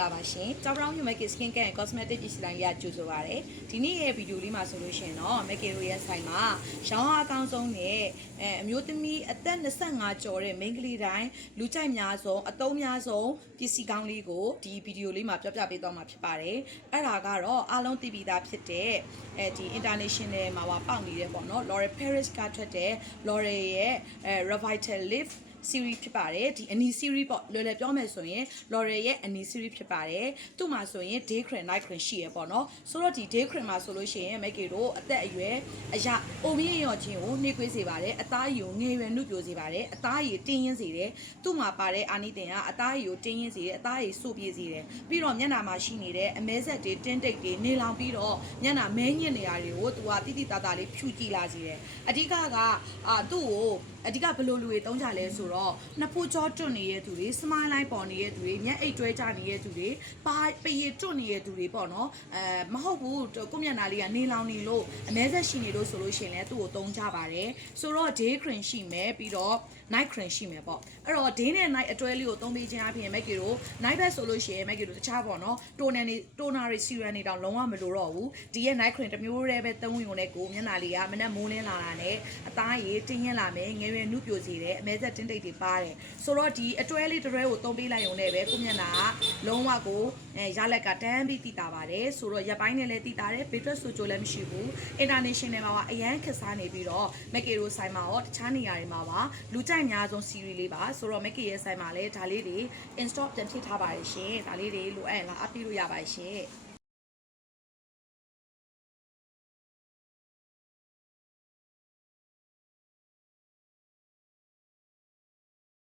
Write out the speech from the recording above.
လာပါရှင်။ကြောက်ပြောင်းမြမက်က skin care and cosmetic ပစ္စည်းတိုင်းရကြိုဆိုပါရစေ။ဒီနေ့ရဲ့ဗီဒီယိုလေးမှာဆိုလို့ရှိရင်တော့မက်ကီရိုရဲ့ဆိုင်မှာရောင်းအားအကောင်းဆုံးနဲ့အမျိုးသမီးအသက်25ကျော်တဲ့မိန်းကလေးတိုင်းလူကြိုက်များဆုံးအသုံးများဆုံးပစ္စည်းကောင်းလေးကိုဒီဗီဒီယိုလေးမှာပြပြပေးသွားမှာဖြစ်ပါတယ်။အဲ့ဒါကတော့အားလုံးသိပြီးသားဖြစ်တဲ့ဒီ international မှာပေါက်နေတယ်ပေါ့နော်။ L'Oreal Paris ကထွက်တဲ့ L'Oreal ရဲ့Revital Lift series ဖြစ်ပါတယ်ဒီအနီ series ပေါ့လွယ်လွယ်ပြောမယ်ဆိုရင် L'Oreal ရဲ့အနီ series ဖြစ်ပါတယ်သူ့မှာဆိုရင် day cream night cream ရှိရပေါ့နော်ဆိုတော့ဒီ day cream မှာဆိုလို့ရှိရင်မိတ်ကေတို့အသက်အရွယ်အရာအိုမင်းရော့ချင်းကိုနှိကွေးစေပါတယ်အသားရည်ကိုငယ်ရွယ်နှုတ်ပြိုစေပါတယ်အသားရည်တင်းရင်းစေတယ်သူ့မှာပါတဲ့အာနိသင်ကအသားရည်ကိုတင်းရင်းစေတယ်အသားရည်စို့ပြေးစေတယ်ပြီးတော့မျက်နှာမှာရှိနေတဲ့အမဲဆက်တွေတင်းတိတ်တွေနေလောင်ပြီးတော့မျက်နှာမဲညစ်နေရာတွေကိုသူကတိတိတသားလေးဖြူကြည့်လာစေတယ်အဓိကသူ့ကိုအဓိကဘလို့လူတွေတုံးကြလဲဆိုတော့နှစ်ဖူးကြောတွတ်နေတဲ့သူတွေ smile line ပေါ်နေတဲ့သူတွေမျက်အိတ်တွဲကြနေတဲ့သူတွေပါပရတွတ်နေတဲ့သူတွေပေါ့နော်မဟုတ်ဘူးကိုမျက်နှာလေးကနေလောင်နေလို့အမဲဆက်ရှိနေလို့ဆိုလို့ရှိရင်လည်းသူ့ကိုတုံးကြပါတယ်ဆိုတော့ day cream ရှိမယ်ပြီးတော့ night cream ရှိမယ်ပေါ့အဲ့တော့ day နဲ့ night အတွဲလေးကိုသုံးပေးခြင်းအပြင်မက်ကီတို့ night ဘက်ဆိုလို့ရှိရင်မက်ကီတို့တခြားပေါ့နော်တိုနာတွေ serum တွေတောင်လုံးဝမလိုတော့ဘူးဒီရဲ့ night cream တစ်မျိုးတည်းပဲသုံးရုံနဲ့ကိုမျက်နှာလေးကမနဲ့မိုးလင်းလာတာနဲ့အသားရည်တင်းရင်းလာမယ်ငယ်ရွယ်နှုတ်ပြိုစေတယ်အမဲဆက်တင်းတိတ်တွေပါတယ်ဆိုတော့ဒီအတွဲလေးတစ်တွဲကိုသုံးပေးလိုက်ရုံနဲ့ပဲကိုမျက်နှာကလုံးဝကိုရလက်ကတန်းပြီးတည်တာပါတယ်ဆိုတော့ရက်ပိုင်းနဲ့လည်းတည်တာတယ်ဘေးထွက်ဆိုကြိုလည်းမရှိဘူး international မှာအရန်ခက်စားနေပြီးတော့မက်ကီရိုဆိုင်မှာရောတခြားနေရာတွေမှာပါလူကြိုက်များဆုံး series လေးပါဆိုတော့မက်ကီရဲ့ဆိုင်မှာလည်းဒါလေးတွေ install ပြန်ဖြစ်ထားပါတယ်ရှင်ဒါလေးတွေလိုအပ်ရင်လာအပ်ပြီးလို့ရပါတယ်ရှင်